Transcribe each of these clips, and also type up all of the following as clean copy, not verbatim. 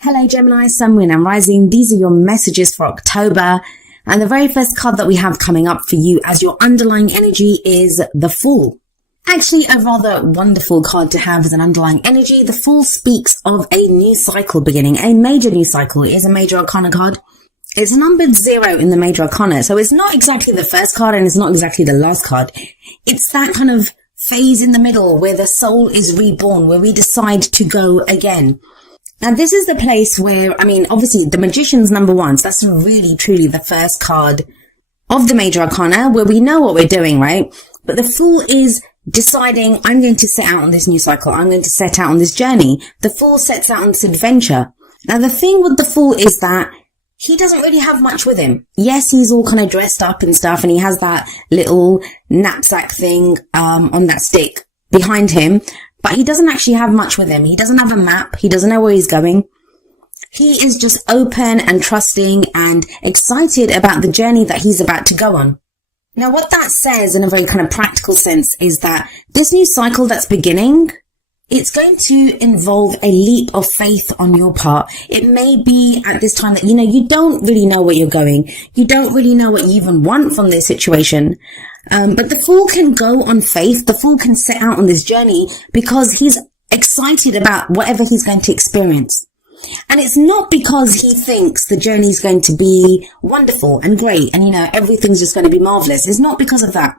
Hello Gemini, Sun, Moon and Rising. These are your messages for October. And the very first card that we have coming up for you as your underlying energy is the Fool. Actually, a rather wonderful card to have as an underlying energy. The Fool speaks of a new cycle beginning, a major new cycle. It is a major arcana card. It's numbered 0 in the major arcana. So it's not exactly the first card and it's not exactly the last card. It's that kind of phase in the middle where the soul is reborn, where we decide to go again. Now, this is the place where, obviously, the Magician's number 1. So that's really, truly the first card of the Major Arcana where we know what we're doing, right? But the Fool is deciding, I'm going to set out on this new cycle. I'm going to set out on this journey. The Fool sets out on this adventure. Now, the thing with the Fool is that he doesn't really have much with him. Yes, he's all kind of dressed up and stuff, and he has that little knapsack thing on that stick behind him. But he doesn't actually have much with him. He doesn't have a map. He doesn't know where he's going. He is just open and trusting and excited about the journey that he's about to go on. Now, what that says in a very kind of practical sense is that this new cycle that's beginning, it's going to involve a leap of faith on your part. It may be at this time that, you don't really know where you're going. You don't really know what you even want from this situation. But the Fool can go on faith. The Fool can set out on this journey because he's excited about whatever he's going to experience. And it's not because he thinks the journey is going to be wonderful and great and, everything's just going to be marvelous. It's not because of that.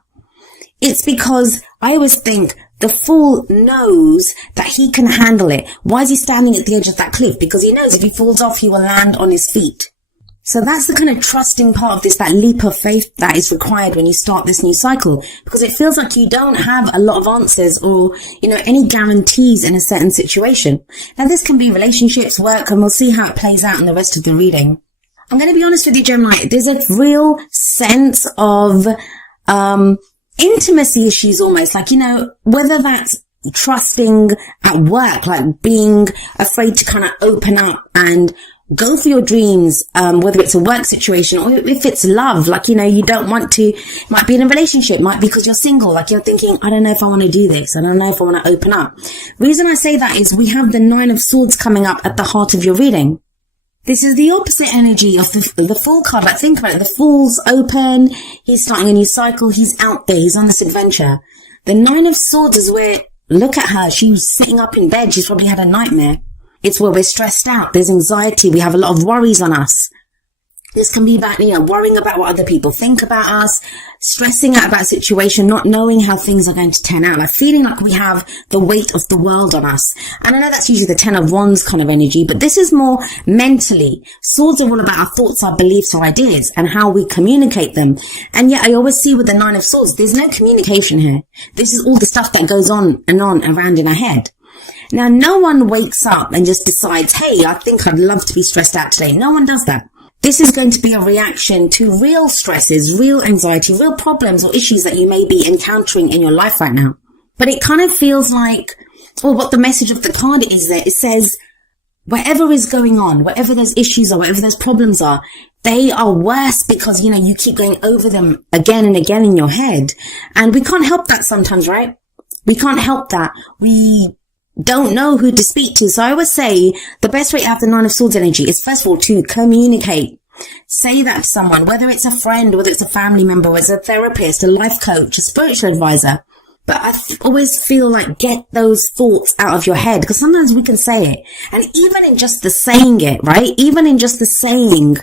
It's because I always think the Fool knows that he can handle it. Why is he standing at the edge of that cliff? Because he knows if he falls off, he will land on his feet. So that's the kind of trusting part of this, that leap of faith that is required when you start this new cycle, because it feels like you don't have a lot of answers or, any guarantees in a certain situation. Now, this can be relationships, work, and we'll see how it plays out in the rest of the reading. I'm going to be honest with you, Gemini. There's a real sense of, intimacy issues almost, like, whether that's trusting at work, like being afraid to kind of open up and go for your dreams, whether it's a work situation or if it's love, like, you don't want to, might be in a relationship, might be because you're single, like you're thinking, I don't know if I want to do this. I don't know if I want to open up. Reason I say that is we have the 9 of Swords coming up at the heart of your reading. This is the opposite energy of the Fool card. Like, think about it. The Fool's open. He's starting a new cycle. He's out there. He's on this adventure. The 9 of Swords is where, look at her. She's sitting up in bed. She's probably had a nightmare. It's where we're stressed out. There's anxiety. We have a lot of worries on us. This can be about, worrying about what other people think about us, stressing out about a situation, not knowing how things are going to turn out, like feeling like we have the weight of the world on us. And I know that's usually the 10 of Wands kind of energy, but this is more mentally. Swords are all about our thoughts, our beliefs, our ideas, and how we communicate them. And yet I always see with the 9 of Swords, there's no communication here. This is all the stuff that goes on around in our head. Now, no one wakes up and just decides, hey, I think I'd love to be stressed out today. No one does that. This is going to be a reaction to real stresses, real anxiety, real problems or issues that you may be encountering in your life right now. But it kind of feels like, what the message of the card is there, it says, whatever is going on, whatever those issues are, whatever those problems are, they are worse because, you keep going over them again and again in your head. And we can't help that sometimes, right? We can't help that. We don't know who to speak to. So I always say the best way to have the 9 of Swords energy is, first of all, to communicate. Say that to someone, whether it's a friend, whether it's a family member, whether it's a therapist, a life coach, a spiritual advisor. But I always feel like get those thoughts out of your head, because sometimes we can say it. And even in just the saying it, right? Even in just the saying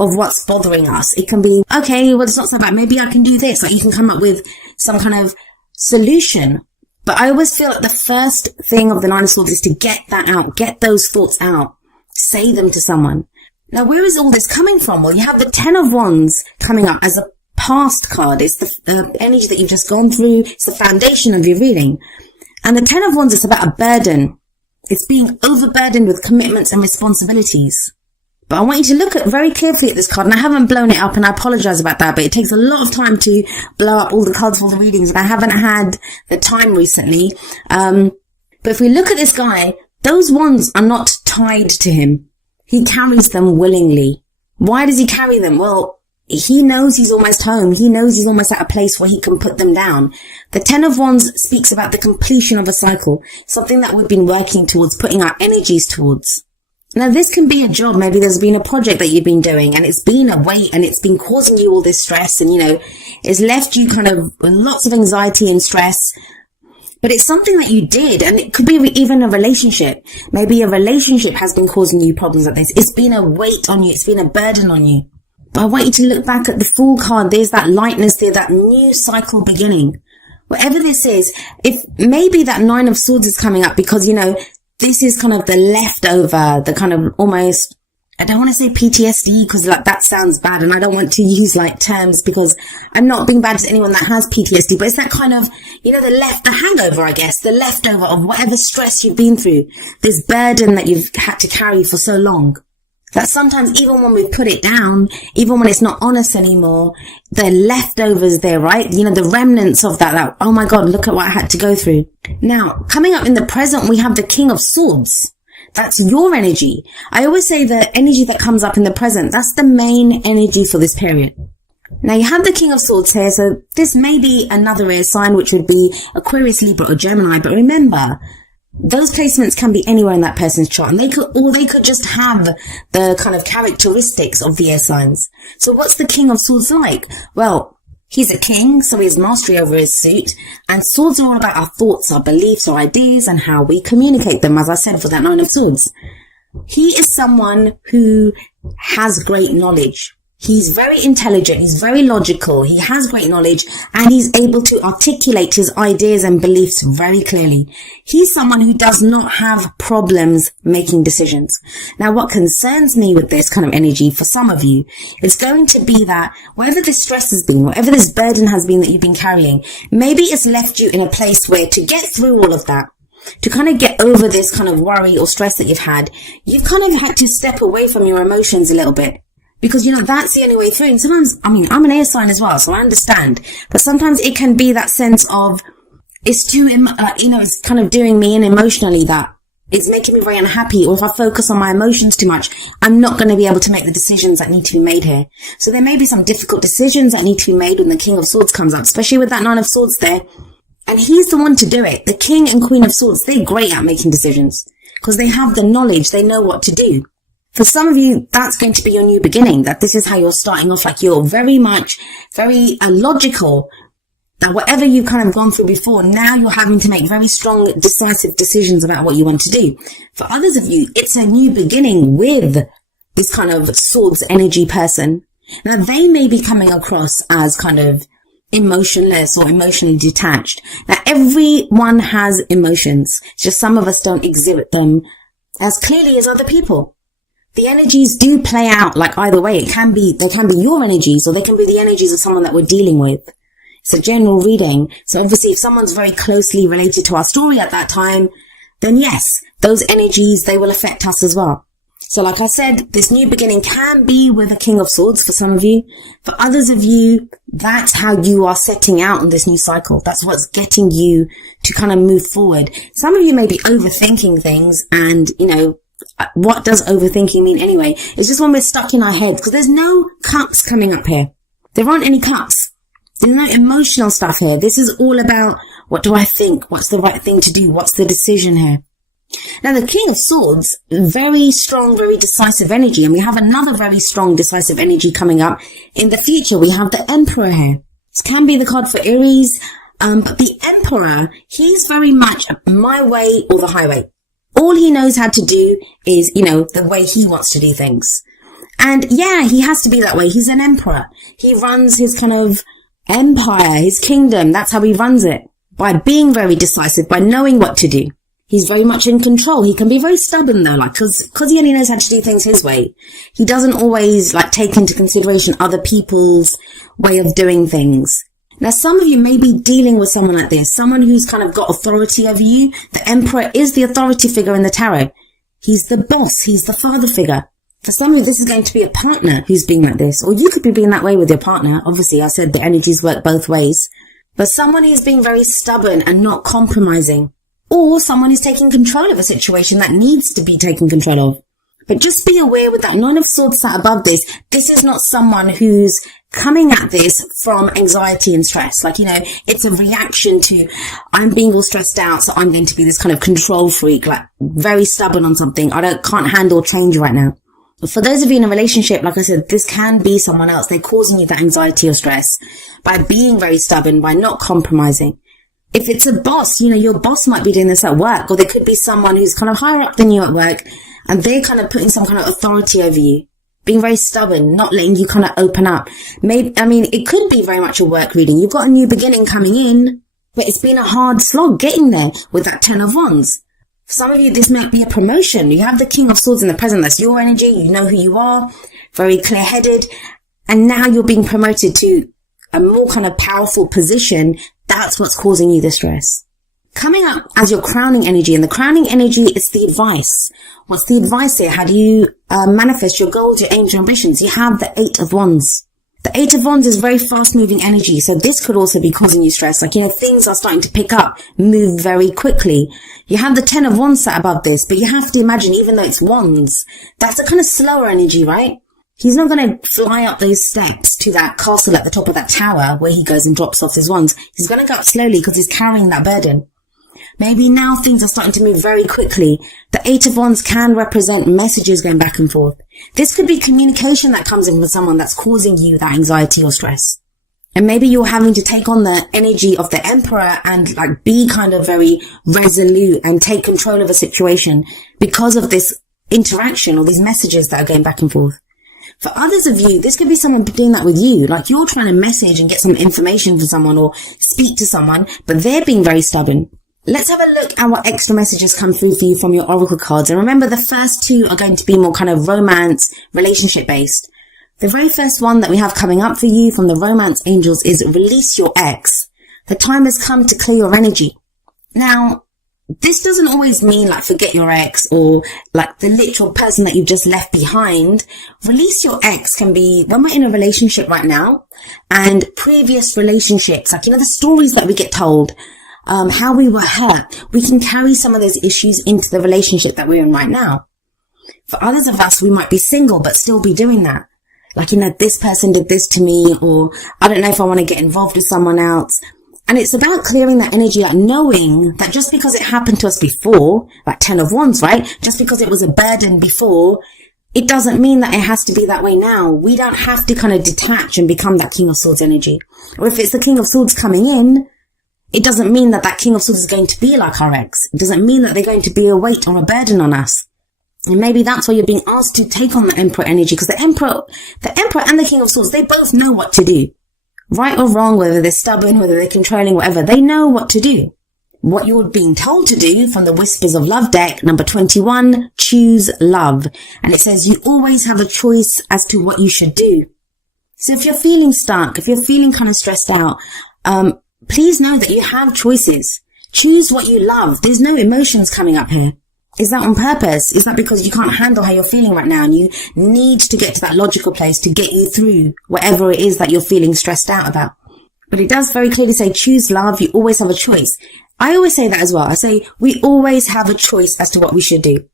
of what's bothering us, it can be, okay, well, it's not so bad. Maybe I can do this. Like, you can come up with some kind of solution. But I always feel like the first thing of the 9 of Swords is to get that out, get those thoughts out, say them to someone. Now, where is all this coming from? Well, you have the 10 of Wands coming up as a past card. It's the energy that you've just gone through. It's the foundation of your reading. And the 10 of Wands is about a burden. It's being overburdened with commitments and responsibilities. But I want you to look at very carefully at this card, and I haven't blown it up, and I apologize about that, but it takes a lot of time to blow up all the cards for the readings, and I haven't had the time recently. But if we look at this guy, those wands are not tied to him. He carries them willingly. Why does he carry them? Well, he knows he's almost home. He knows he's almost at a place where he can put them down. The 10 of Wands speaks about the completion of a cycle, something that we've been working towards, putting our energies towards. Now, this can be a job. Maybe there's been a project that you've been doing and it's been a weight and it's been causing you all this stress and, it's left you kind of with lots of anxiety and stress. But it's something that you did, and it could be even a relationship. Maybe a relationship has been causing you problems like this. It's been a weight on you. It's been a burden on you. But I want you to look back at the Fool card. There's that lightness there, that new cycle beginning. Whatever this is, if maybe that Nine of Swords is coming up because, this is kind of the leftover, the kind of almost, I don't want to say PTSD because that sounds bad, and I don't want to use terms because I'm not being bad to anyone that has PTSD, but it's that kind of, the hangover, I guess, the leftover of whatever stress you've been through, this burden that you've had to carry for so long. That sometimes even when we put it down, even when it's not on us anymore, the leftovers there, right? The remnants of that, oh my God, look at what I had to go through. Now, coming up in the present, we have the King of Swords. That's your energy. I always say the energy that comes up in the present, that's the main energy for this period. Now, you have the King of Swords here, so this may be another air sign, which would be Aquarius, Libra, or Gemini, but remember, those placements can be anywhere in that person's chart, and they could just have the kind of characteristics of the air signs. So what's the King of Swords like? Well, he's a king, so he has mastery over his suit, and swords are all about our thoughts, our beliefs, our ideas, and how we communicate them, as I said, for that Nine of Swords. He is someone who has great knowledge. He's very intelligent, he's very logical, he has great knowledge, and he's able to articulate his ideas and beliefs very clearly. He's someone who does not have problems making decisions. Now, what concerns me with this kind of energy for some of you is going to be that wherever this stress has been, whatever this burden has been that you've been carrying, maybe it's left you in a place where to get through all of that, to kind of get over this kind of worry or stress that you've had, you've kind of had to step away from your emotions a little bit. Because, that's the only way through. And sometimes, I'm an air sign as well, so I understand. But sometimes it can be that sense of, it's too, it's kind of doing me in emotionally that it's making me very unhappy. Or if I focus on my emotions too much, I'm not going to be able to make the decisions that need to be made here. So there may be some difficult decisions that need to be made when the King of Swords comes up, especially with that Nine of Swords there. And he's the one to do it. The King and Queen of Swords, they're great at making decisions because they have the knowledge. They know what to do. For some of you, that's going to be your new beginning, that this is how you're starting off, you're very logical, that whatever you've kind of gone through before, now you're having to make very strong, decisive decisions about what you want to do. For others of you, it's a new beginning with this kind of swords energy person. Now, they may be coming across as kind of emotionless or emotionally detached. Now, everyone has emotions. It's just some of us don't exhibit them as clearly as other people. The energies do play out either way. They can be your energies, or they can be the energies of someone that we're dealing with. It's a general reading. So obviously if someone's very closely related to our story at that time, then yes, those energies, they will affect us as well. So like I said, this new beginning can be with a King of Swords for some of you. For others of you, that's how you are setting out on this new cycle. That's what's getting you to kind of move forward. Some of you may be overthinking things, and, what does overthinking mean anyway? It's just when we're stuck in our heads, because there's no cups coming up here. There aren't any cups. There's no emotional stuff here. This is all about, what do I think? What's the right thing to do? What's the decision here? Now, the King of Swords, very strong, very decisive energy. And we have another very strong, decisive energy coming up in the future. We have the Emperor here. This can be the card for Aries. But the Emperor, he's very much my way or the highway. All he knows how to do is, the way he wants to do things. And yeah, he has to be that way. He's an emperor. He runs his kind of empire, his kingdom. That's how he runs it. By being very decisive, by knowing what to do. He's very much in control. He can be very stubborn though, cause he only knows how to do things his way. He doesn't always take into consideration other people's way of doing things. Now, some of you may be dealing with someone like this, someone who's kind of got authority over you. The Emperor is the authority figure in the tarot. He's the boss. He's the father figure. For some of you, this is going to be a partner who's being like this, or you could be being that way with your partner. Obviously, I said the energies work both ways, but someone who's being very stubborn and not compromising, or someone who's taking control of a situation that needs to be taken control of. But just be aware with that Nine of Swords sat above this, this is not someone who's coming at this from anxiety and stress. Like, it's a reaction to, I'm being all stressed out, so I'm going to be this kind of control freak, like very stubborn on something. Can't handle change right now. For those of you in a relationship, like I said, this can be someone else. They're causing you that anxiety or stress by being very stubborn, by not compromising. If it's a boss, your boss might be doing this at work, or there could be someone who's kind of higher up than you at work, and they're kind of putting some kind of authority over you, being very stubborn, not letting you kind of open up. It could be very much a work reading. You've got a new beginning coming in, but it's been a hard slog getting there with that 10 of Wands. For some of you, this might be a promotion. You have the King of Swords in the present. That's your energy. You know who you are, very clear-headed. And now you're being promoted to a more kind of powerful position. That's what's causing you the stress. Coming up as your crowning energy, and the crowning energy is the advice. What's the advice here? How do you manifest your goals, your aims, your ambitions? You have the 8 of Wands. The 8 of Wands is very fast-moving energy, so this could also be causing you stress. Like, things are starting to pick up, move very quickly. You have the 10 of Wands sat above this, but you have to imagine, even though it's Wands, that's a kind of slower energy, right? He's not going to fly up those steps to that castle at the top of that tower where he goes and drops off his wands. He's going to go up slowly because he's carrying that burden. Maybe now things are starting to move very quickly. The 8 of Wands can represent messages going back and forth. This could be communication that comes in with someone that's causing you that anxiety or stress. And maybe you're having to take on the energy of the Emperor and be kind of very resolute and take control of a situation because of this interaction or these messages that are going back and forth. For others of you, this could be someone doing that with you. Like, you're trying to message and get some information from someone or speak to someone, but they're being very stubborn. Let's have a look at what extra messages come through for you from your oracle cards. And remember, the first 2 are going to be more kind of romance, relationship based. The very first one that we have coming up for you from the romance angels is release your ex. The time has come to clear your energy. Now, this doesn't always mean forget your ex or the literal person that you've just left behind. Release your ex can be when we're in a relationship right now and previous relationships, the stories that we get told. How we were hurt, we can carry some of those issues into the relationship that we're in right now. For others of us, we might be single, but still be doing that. This person did this to me, or I don't know if I want to get involved with someone else. And it's about clearing that energy, knowing that just because it happened to us before, 10 of Wands, right? Just because it was a burden before, it doesn't mean that it has to be that way now. We don't have to kind of detach and become that King of Swords energy. Or if it's the King of Swords coming in, it doesn't mean that that King of Swords is going to be like our ex. It doesn't mean that they're going to be a weight or a burden on us. And maybe that's why you're being asked to take on the Emperor energy, because the Emperor and the King of Swords, they both know what to do. Right or wrong, whether they're stubborn, whether they're controlling, whatever, they know what to do. What you're being told to do from the Whispers of Love deck, number 21, choose love. And it says you always have a choice as to what you should do. So if you're feeling stuck, if you're feeling kind of stressed out, please know that you have choices. Choose what you love. There's no emotions coming up here. Is that on purpose? Is that because you can't handle how you're feeling right now and you need to get to that logical place to get you through whatever it is that you're feeling stressed out about? But it does very clearly say choose love. You always have a choice. I always say that as well. I say we always have a choice as to what we should do.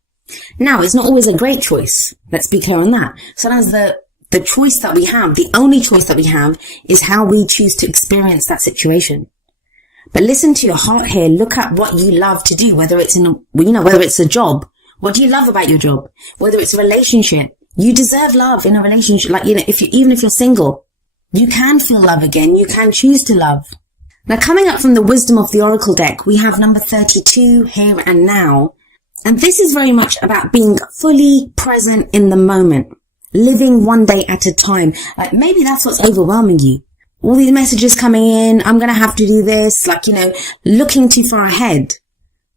Now, it's not always a great choice. Let's be clear on that. Sometimes the choice that we have, the only choice that we have, is how we choose to experience that situation. But listen to your heart here. Look at what you love to do, whether it's whether it's a job. What do you love about your job? Whether it's a relationship. You deserve love in a relationship. Even if you're single, you can feel love again. You can choose to love. Now, coming up from the Wisdom of the Oracle deck, we have number 32, here and now. And this is very much about being fully present in the moment. Living one day at a time. Maybe that's what's overwhelming you. All these messages coming in, I'm going to have to do this, looking too far ahead.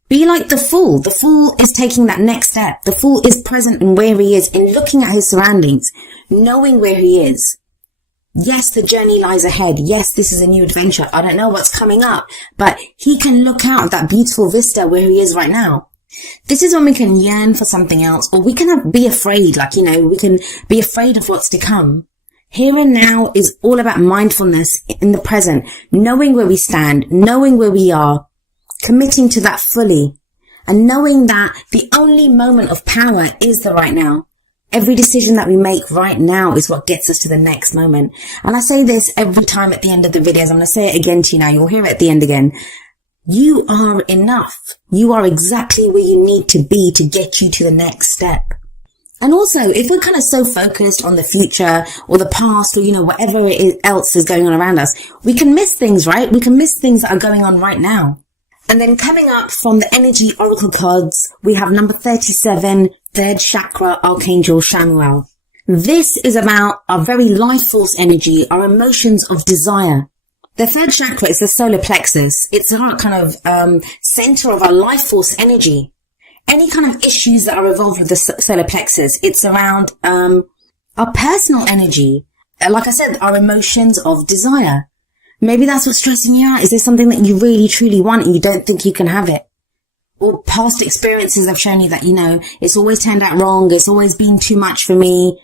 Be like the Fool. The Fool is taking that next step. The Fool is present in where he is, in looking at his surroundings, knowing where he is. Yes, the journey lies ahead. Yes, this is a new adventure. I don't know what's coming up, but he can look out at that beautiful vista where he is right now. This is when we can yearn for something else, or we can be afraid, we can be afraid of what's to come. Here and now is all about mindfulness in the present, knowing where we stand, knowing where we are, committing to that fully, and knowing that the only moment of power is the right now. Every decision that we make right now is what gets us to the next moment. And I say this every time at the end of the videos. I'm going to say it again to you now. You'll hear it at the end again. You are enough. You are exactly where you need to be to get you to the next step. And also, if we're kind of so focused on the future or the past or, whatever else is going on around us, we can miss things, right? We can miss things that are going on right now. And then coming up from the energy oracle cards, we have number 37, third chakra, Archangel Chamuel. This is about our very life force energy, our emotions of desire. The third chakra is the solar plexus. It's our kind of center of our life force energy. Any kind of issues that are involved with the solar plexus, it's around our personal energy. Like I said, our emotions of desire. Maybe that's what's stressing you out. Is there something that you really, truly want and you don't think you can have it? Or past experiences have shown you that, it's always turned out wrong. It's always been too much for me.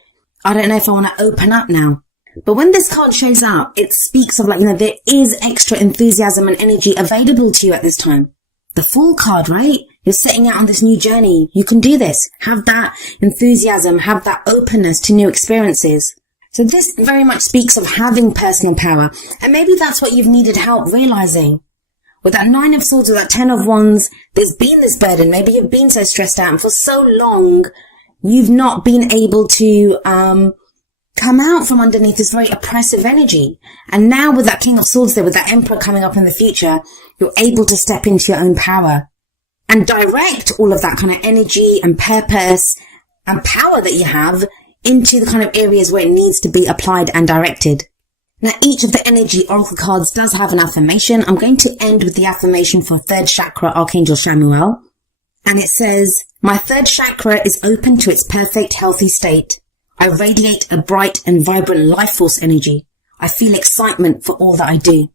I don't know if I want to open up now. But when this card shows up, it speaks of there is extra enthusiasm and energy available to you at this time. The Fool card, right? You're setting out on this new journey. You can do this. Have that enthusiasm, have that openness to new experiences. So this very much speaks of having personal power. And maybe that's what you've needed help realizing. With that 9 of Swords, with that 10 of Wands, there's been this burden. Maybe you've been so stressed out and for so long, you've not been able to, come out from underneath this very oppressive energy. And now with that King of Swords there, with that Emperor coming up in the future, you're able to step into your own power and direct all of that kind of energy and purpose and power that you have into the kind of areas where it needs to be applied and directed. Now, each of the energy oracle cards does have an affirmation. I'm going to end with the affirmation for third chakra, Archangel Chamuel. And it says, my third chakra is open to its perfect, healthy state. I radiate a bright and vibrant life force energy. I feel excitement for all that I do.